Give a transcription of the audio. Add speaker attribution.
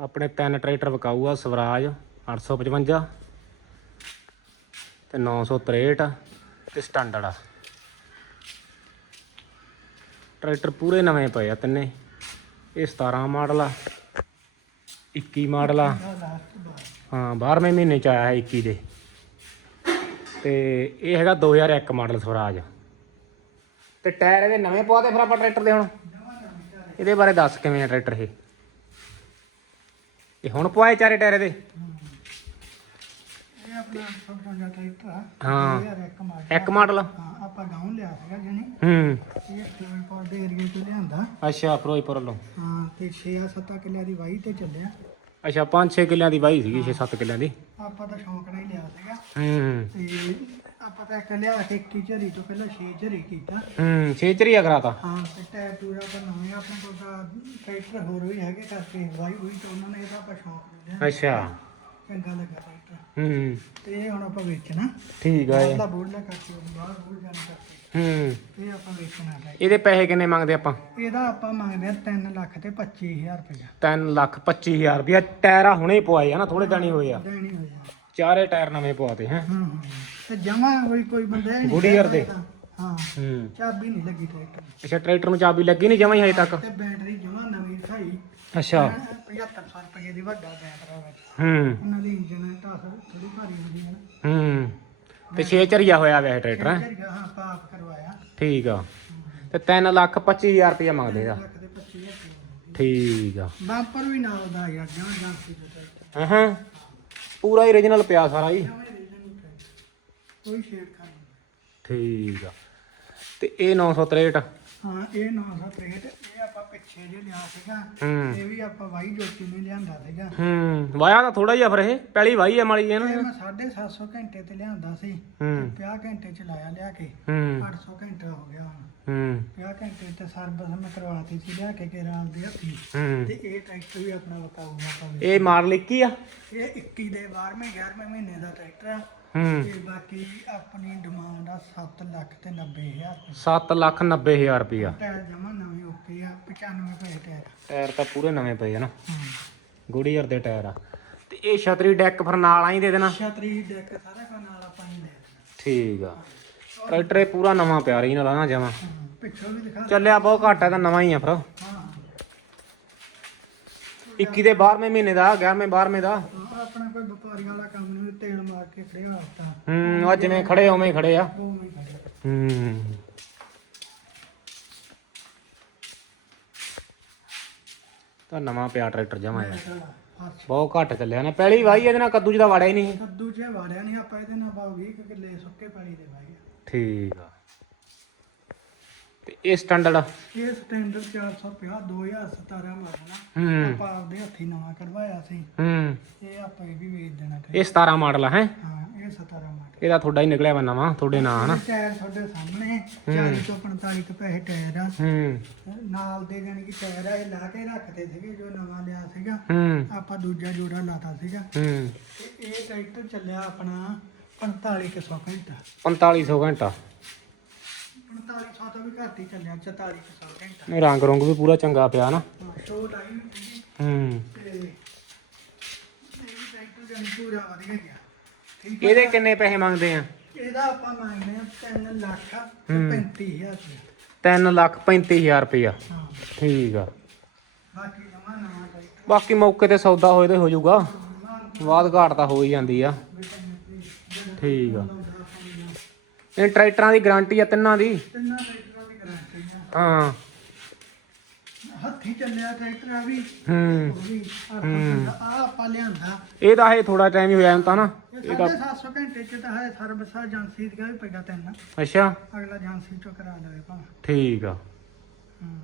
Speaker 1: ਆਪਣੇ ਤਿੰਨ ਟਰੈਕਟਰ ਵਿਕਾਊ ਆ ਸਵਰਾਜ 855 ਤੇ 963 ਤੇ ਸਟੈਂਡਰਡ ਆ। ਟਰੈਕਟਰ ਪੂਰੇ ਨਵੇਂ ਪਏ ਆ ਤਿੰਨੇ। ਇਹ 17 ਮਾਡਲ ਆ 21 ਮਾਡਲ ਆ। ਹਾਂ 12ਵੇਂ ਮਹੀਨੇ ਚ ਆਇਆ ਹੈ 21 ਦੇ। ਤੇ ਇਹ ਹੈਗਾ 2001 ਮਾਡਲ ਸਵਰਾਜ। ਤੇ ਟਾਇਰ ਇਹਦੇ ਨਵੇਂ ਪਵਾਤੇ ਫਿਰ ਆਪਾਂ ਟਰੈਕਟਰ ਦੇ ਹੁਣ। ਇਹਦੇ ਬਾਰੇ ਦੱਸ ਕਿਵੇਂ ਆ ਟਰੈਕਟਰ ਇਹ? ਇਹ ਹੁਣ ਪਵਾਏ ਚਾਰੇ ਟਾਇਰ ਇਹਦੇ?
Speaker 2: ਇਹ ਆਪਣਾ ਸਭ ਤੋਂ ਜ਼ਿਆਦਾ ਟਰੈਕਟਰ ਆ
Speaker 1: ਹਾਂ।
Speaker 2: ਇੱਕ ਮਾਡਲ
Speaker 1: ਇੱਕ ਮਾਡਲ
Speaker 2: ਹਾਂ ਆਪਾਂ ਗਾਉਂ ਲਿਆ ਸੀਗਾ ਜਣੀ।
Speaker 1: ਹੂੰ।
Speaker 2: ਇਹ ਫਿਰੋਜ਼ਪੁਰ ਦੇ ਏਰੀਏ ਤੋਂ ਲਿਆਂਦਾ।
Speaker 1: ਅੱਛਾ ਫਿਰੋਜ਼ਪੁਰ ਵੱਲੋਂ।
Speaker 2: ਹਾਂ ਤੇ 6-7 ਕਿੱਲਿਆਂ ਦੀ ਵਾਹੀ ਤੇ ਚੱਲਿਆ।
Speaker 1: ਅੱਛਾ 5-6 ਕਿੱਲਿਆਂ ਦੀ ਵਾਹੀ ਸੀਗੀ 6-7 ਕਿੱਲਿਆਂ ਦੀ।
Speaker 2: ਆਪਾਂ ਤਾਂ ਸ਼ੌਂਕ ਨਾਲ ਹੀ ਲਿਆ ਸੀਗਾ।
Speaker 1: ਹੂੰ।
Speaker 2: ਤੇ ਆਪਾਂ ਤਾਂ ਇੱਕ ਲਿਆ ਕੇ 21 ਝਰੀ ਤੋਂ ਪਹਿਲਾਂ 6 ਝਰੀ ਕੀਤਾ।
Speaker 1: ਹੂੰ ਛੇਚਰੀਆ ਕਰਾਤਾ।
Speaker 2: ਹਾਂ ਤੇ ਟਾਇਰ ਟੂਰਾ ਤਾਂ ਨਵੇਂ ਆਪਣੇ ਕੋਲ ਤਾਂ ਟਰੈਕਟਰ ਹੋਰ ਵੀ ਹੈਗੇ ਕਰਕੇ ਵਾਹੀ ਹੋਈ ਤਾਂ ਉਹਨਾਂ ਨੇ ਇਹਦਾ ਆਪਾਂ ਸ਼ੌਂਕ ਨਾਲ ਲਿਆ।
Speaker 1: ਅੱਛਾ।
Speaker 2: ਚੰਗਾ ਲੱਗਾ ਟਰੈਕਟਰ।
Speaker 1: ਹੂੰ।
Speaker 2: ਤੇ ਇਹ ਹੁਣ ਆਪਾਂ ਵੇਚਣਾ।
Speaker 1: ਠੀਕ ਆ ਇਹ।
Speaker 2: ਪਹਿਲਾ ਬੋਲਣਾ ਕਰਕੇ ਉਹ ਬਾਹਰ ਬੋਲ ਜਾਣ ਕਰਕੇ।
Speaker 1: ਹੂੰ।
Speaker 2: ਇਹ ਆਪਾਂ ਵੇਚਣਾ ਹੈ।
Speaker 1: ਇਹਦੇ ਪੈਸੇ ਕਿੰਨੇ ਮੰਗਦੇ ਆਪਾਂ?
Speaker 2: ਇਹਦਾ ਆਪਾਂ ਮੰਗਦੇ ਆ 3 ਲੱਖ ਤੇ 25000 ਰੁਪਇਆ।
Speaker 1: 3 ਲੱਖ 25000 ਰੁਪਇਆ। ਟਾਇਰ ਹੁਣੇ ਪਵਾਏ ਆ ਨਾ ਥੋੜੇ ਦਿਨ ਹੀ ਹੋਏ ਆ।
Speaker 2: ਦੇਣੀ ਹੋ ਜਾ
Speaker 1: ਚਾਰੇ ਟਾਇਰ ਨਵੇਂ ਪਵਾਤੇ ਹੈ
Speaker 2: ਹਾਂ ਹਾਂ। ਤੇ ਜਮਾ ਕੋਈ ਕੋਈ ਬੰਦਾ ਹੀ ਨਹੀਂ
Speaker 1: ਗੁੱਡੀਅਰ ਦੇ।
Speaker 2: ਹਾਂ
Speaker 1: ਹੂੰ।
Speaker 2: ਚਾਬੀ ਨਹੀਂ ਲੱਗੀ ਟਰੈਕਟਰ ਨੂੰ।
Speaker 1: ਅੱਛਾ ਟਰੈਕਟਰ ਨੂੰ ਚਾਬੀ ਲੱਗੀ ਨਹੀਂ ਜਮਾਂ ਹੀ ਹਜੇ ਤੱਕ?
Speaker 2: ਤੇ ਬੈਟਰੀ ਜਮਾ ਨਵੀਂ ਖਾਈ
Speaker 1: ਅੱਛਾ।
Speaker 2: 7500 ਰੁਪਏ ਦੀ ਵੱਡਾ ਬੈਟਰਾ ਵਿੱਚ।
Speaker 1: ਹੂੰ।
Speaker 2: ਉਹਨਾਂ ਦੀ ਇੰਜਨ ਟਾਸ ਥੋੜੀ ਭਾਰੀ ਹੁੰਦੀ ਹੈ ਨਾ।
Speaker 1: ਹੂੰ। ਤੇ ਛੇਚਰੀਆ ਹੋਇਆ ਵੈਸੇ ਟਰੈਕਟਰ ਹੈਂ?
Speaker 2: ਹਾਂ ਹਾਂ ਪਾਪ ਕਰਵਾਇਆ।
Speaker 1: ਠੀਕ ਆ। ਤੇ 3 ਲੱਖ 25000 ਰੁਪਇਆ ਮੰਗਦੇ ਇਹਦਾ
Speaker 2: ਲੱਖ ਦੇ 25000 ਰੁਪਏ
Speaker 1: ਠੀਕ ਆ।
Speaker 2: ਬੰਪਰ ਵੀ ਨਾਲ ਦਾ ਯਾਰ ਜਮਾਂ ਜਾਂਸੀ ਦਾ ਟਰੈਕਟਰ
Speaker 1: ਹਾਂ ਪੂਰਾ ਹੀ origignal ਪਿਆ ਸਾਰਾ ਹੀ।
Speaker 2: ਕੋਈ ਨਹੀਂ
Speaker 1: ਠੀਕ ਆ। ਤੇ ਇਹ 963
Speaker 2: ਹਾਂ ਇਹ 963 ਇਹ ਆਪਾਂ ਪਿੱਛੇ ਜੇ ਲਿਆ ਸੀਗਾ
Speaker 1: ਹੂੰ।
Speaker 2: ਇਹ ਵੀ ਆਪਾਂ ਵਾਈ ਜੋਤੀ ਨੇ ਲਿਆਂਦਾ ਸੀਗਾ।
Speaker 1: ਹੂੰ ਵਾਇਆ ਤਾਂ ਥੋੜਾ ਜਿਹਾ ਫਿਰ ਇਹ ਪਹਿਲੀ ਵਾਈ ਮਾਲੀ ਇਹਨੂੰ
Speaker 2: ਇਹ ਮੈਂ 750 ਘੰਟੇ ਤੇ ਲਿਆਂਦਾ ਸੀ
Speaker 1: ਹੂੰ।
Speaker 2: 50 ਘੰਟੇ ਚਲਾਇਆ ਲਿਆ ਕੇ
Speaker 1: ਹੂੰ।
Speaker 2: 800 ਘੰਟਾ ਹੋ ਗਿਆ ਹੁਣ।
Speaker 1: ਹੂੰ।
Speaker 2: 50 ਘੰਟੇ ਤੇ ਸਰਵਿਸ ਮੈਂ ਕਰਵਾਤੀ ਸੀ ਲਿਆ ਕੇ ਕੇ ਰਾਲ ਦੇ ਹੱਥੀ।
Speaker 1: ਹੂੰ।
Speaker 2: ਤੇ ਇਹ ਟਰੈਕਟਰ ਵੀ ਆਪਣਾ ਆਪਾਂ
Speaker 1: ਇਹ ਮਾਡਲ 21 ਆ?
Speaker 2: ਇਹ 21 ਦੇ 12ਵੇਂ 11ਵੇਂ ਮਹੀਨੇ ਦਾ ਟਰੈਕਟਰ ਆ।
Speaker 1: ਹੂੰ।
Speaker 2: ਤੇ ਬਾਕੀ ਆਪਣੀ ਡਿਮਾਂਡ ਆ 7 ਲੱਖ ਤੇ 90000
Speaker 1: 7 ਲੱਖ 90000 ਰੁਪਇਆ
Speaker 2: ਟਾਇਰ ਜਮਾ ਨਵੇਂ ਓਕੇ ਆ 95 ਪੈਸੇ ਟਾਇਰ।
Speaker 1: ਟਾਇਰ ਤਾਂ ਪੂਰੇ ਨਵੇਂ ਪਏ ਆ ਨਾ।
Speaker 2: ਹਾਂ।
Speaker 1: ਗੁੜੀਅਰ ਦੇ ਟਾਇਰ ਆ। ਤੇ ਇਹ ਛਤਰੀ ਡੈਕ ਫਿਰ ਨਾਲ ਆਈ ਦੇ ਦੇਣਾ?
Speaker 2: ਛਤਰੀ ਡੈਕ ਸਾਰਾ ਕੁਝ ਨਾਲ ਆਪਾਂ ਹੀ ਦੇ ਦੇਣਾ।
Speaker 1: ਠੀਕ ਆ। ਟਰੈਕਟਰ ਇਹ ਪੂਰਾ ਨਵਾਂ ਪਿਆ ਰਹੀ ਨਾਲ ਨਾ ਜਮਾ।
Speaker 2: ਹਾਂ, ਪਿੱਛੋਂ ਵੀ ਦਿਖਾ
Speaker 1: ਚੱਲਿਆ ਬਹੁਤ ਘੱਟ ਹੈ ਤਾਂ ਨਵਾਂ ਹੀ ਆ ਫਿਰ।
Speaker 2: ਹਾਂ।
Speaker 1: 21 ਦੇ 12ਵੇਂ ਮਹੀਨੇ ਦਾ 11ਵੇਂ 12ਵੇਂ ਦਾ।
Speaker 2: ਆਪਣਾ ਕੋਈ ਵਪਾਰੀ ਵਾਲਾ ਕੰਮ ਨਹੀਂ ਤੇਲ ਮਾਰ ਕੇ ਖੜਿਆ ਹੁੰਦਾ
Speaker 1: ਹੂੰ ਅੱਜ ਜਿਵੇਂ ਖੜੇ ਉਵੇਂ ਹੀ ਖੜੇ ਆ।
Speaker 2: ਉਹ ਨਹੀਂ
Speaker 1: ਹੂੰ। ਤਾਂ ਨਵਾਂ ਪਿਆ ਟਰੈਕਟਰ ਜਮਾ
Speaker 2: ਹੱਥ
Speaker 1: ਬਹੁਤ ਘੱਟ ਚੱਲਿਆ ਨਾ। ਪਹਿਲੀ ਵਾਈ ਇਹਦੇ ਨਾਲ ਕੱਦੂ ਚ ਤਾਂ ਵੜਿਆ ਹੀ ਨਹੀਂ।
Speaker 2: ਕੱਦੂ ਚ ਵਾੜਿਆ ਨਹੀਂ ਆਪਾਂ ਇਹਦੇ ਨਾਲ ਬਾਉ 20 ਕੁ ਕਿੱਲੇ ਸੁੱਕੇ ਪਾਣੀ ਦੇ ਵਾਏ ਆ।
Speaker 1: ਠੀਕ ਆ। ਤੇ ਇਹ ਸਟੈਂਡਰਡ
Speaker 2: ਇਹ ਸਟੈਂਡਰਡ 450 2017 ਮਾਡਲ ਆ
Speaker 1: ਹੂੰ।
Speaker 2: ਆਪਾਂ ਆਪਦੇ ਹੱਥੀ ਨਵਾਂ ਕਢਵਾਇਆ ਸੀ।
Speaker 1: ਹੂੰ।
Speaker 2: ਇਹ ਆਪਾਂ ਇਹ ਵੀ ਵੇਚ ਦੇਣਾ ਤੇ
Speaker 1: ਇਹ 17 ਮਾਡਲ ਆ ਹੈ?
Speaker 2: ਹਾਂ ਇਹ 17 ਮਾਡਲ
Speaker 1: ਇਹਦਾ ਤੁਹਾਡਾ ਹੀ ਨਿਕਲਿਆ ਵਾ ਨਵਾਂ ਤੁਹਾਡੇ ਨਾਂ ਹਨਾ?
Speaker 2: ਟਾਇਰ ਤੁਹਾਡੇ ਸਾਹਮਣੇ 40 ਤੋਂ 45 ਕੁ ਪੈਸੇ ਟਾਇਰ ਆ।
Speaker 1: ਹੂੰ।
Speaker 2: ਨਾਲ ਦੇ ਜਾਣੀ ਕਿ ਟਾਇਰ ਆ ਇਹ ਲਾ ਕੇ ਰੱਖਦੇ ਸੀਗੇ ਜੋ ਨਵਾਂ ਲਿਆ ਸੀਗਾ।
Speaker 1: ਹੂੰ।
Speaker 2: ਆਪਾਂ ਦੂਜਾ ਜੋੜਾ ਲਾਤਾ ਸੀਗਾ।
Speaker 1: ਹੂੰ।
Speaker 2: ਤੇ ਇਹ ਟਰੈਕਟਰ ਚੱਲਿਆ ਆਪਣਾ 4500 ਘੰਟਾ
Speaker 1: 4500 ਘੰਟਾ।
Speaker 2: 4500 ਤੋਂ ਵੀ ਘੱਟ ਹੀ ਚੱਲਿਆ 4400 ਘੰਟਾ।
Speaker 1: ਇਹ ਰੰਗ ਰੰਗ ਵੀ ਪੂਰਾ ਚੰਗਾ ਪਿਆ ਨਾ।
Speaker 2: ਸ਼ੋ ਲਾਈਨ ਹੁੰਦੀ
Speaker 1: ਹੂੰ।
Speaker 2: ਤੇ ਇਹ ਵੀ ਟਰੈਕਟਰ ਜਾਨੀ ਪੂਰਾ ਵਧੀਆ ਗਿਆ। ਠੀਕ ਹੈ
Speaker 1: ਇਹਦੇ ਕਿੰਨੇ ਪੈਸੇ ਮੰਗਦੇ ਆ?
Speaker 2: ਇਹਦਾ ਆਪਾਂ ਮੰਗਦੇ ਆ 3 ਲੱਖ ਤੇ
Speaker 1: ਹੂੰ।
Speaker 2: 35000 ਰੁਪਏ
Speaker 1: 3 ਲੱਖ 35000 ਰੁਪਇਆ।
Speaker 2: ਹਾਂ।
Speaker 1: ਠੀਕ ਆ।
Speaker 2: ਬਾਕੀ ਟਰੈਕਟਰ
Speaker 1: ਮੌਕੇ ਤੇ ਸੌਦਾ ਹੋਏ ਤੇ ਹੋ ਜਾਊਗਾ। ਬਾਅਦ ਘਾਟ ਤਾਂ ਹੋ ਹੀ ਜਾਂਦੀ ਆ। ਠੀਕ ਆ। ਇਹ ਟਰੈਕਟਰਾਂ ਦੀ ਗਾਰੰਟੀ ਆ ਤਿੰਨਾਂ ਦੀ?
Speaker 2: ਤਿੰਨਾਂ ਟਰੈਕਟਰਾਂ
Speaker 1: ਹਾਂ।
Speaker 2: ਹੱਥੀ ਚੱਲਿਆ ਟਰੈਕਟਰ ਆ ਵੀ
Speaker 1: ਹੂੰ।
Speaker 2: ਉਹ ਵੀ ਆ ਆਪਾਂ ਲਿਆਂਦਾ।
Speaker 1: ਇਹਦਾ ਇਹ ਥੋੜਾ ਟਾਈਮ ਹੀ ਹੋਇਆ ਹੁਣ ਤਾਂ ਨਾ।
Speaker 2: ਇਹ ਸਾਢੇ 700 ਘੰਟੇ ਚ ਤਾਂ ਹੈ ਸਰਵਿਸ ਏਜੰਸੀ ਦਾ ਵੀ ਪੈਗਾ ਤਿੰਨ।
Speaker 1: ਅੱਛਾ।
Speaker 2: ਅਗਲਾ ਏਜੰਸੀ ਚੋਂ ਕਰਾ ਲਵੇ ਭਾਵੇਂ।
Speaker 1: ਠੀਕ ਆ।
Speaker 2: ਹੂੰ।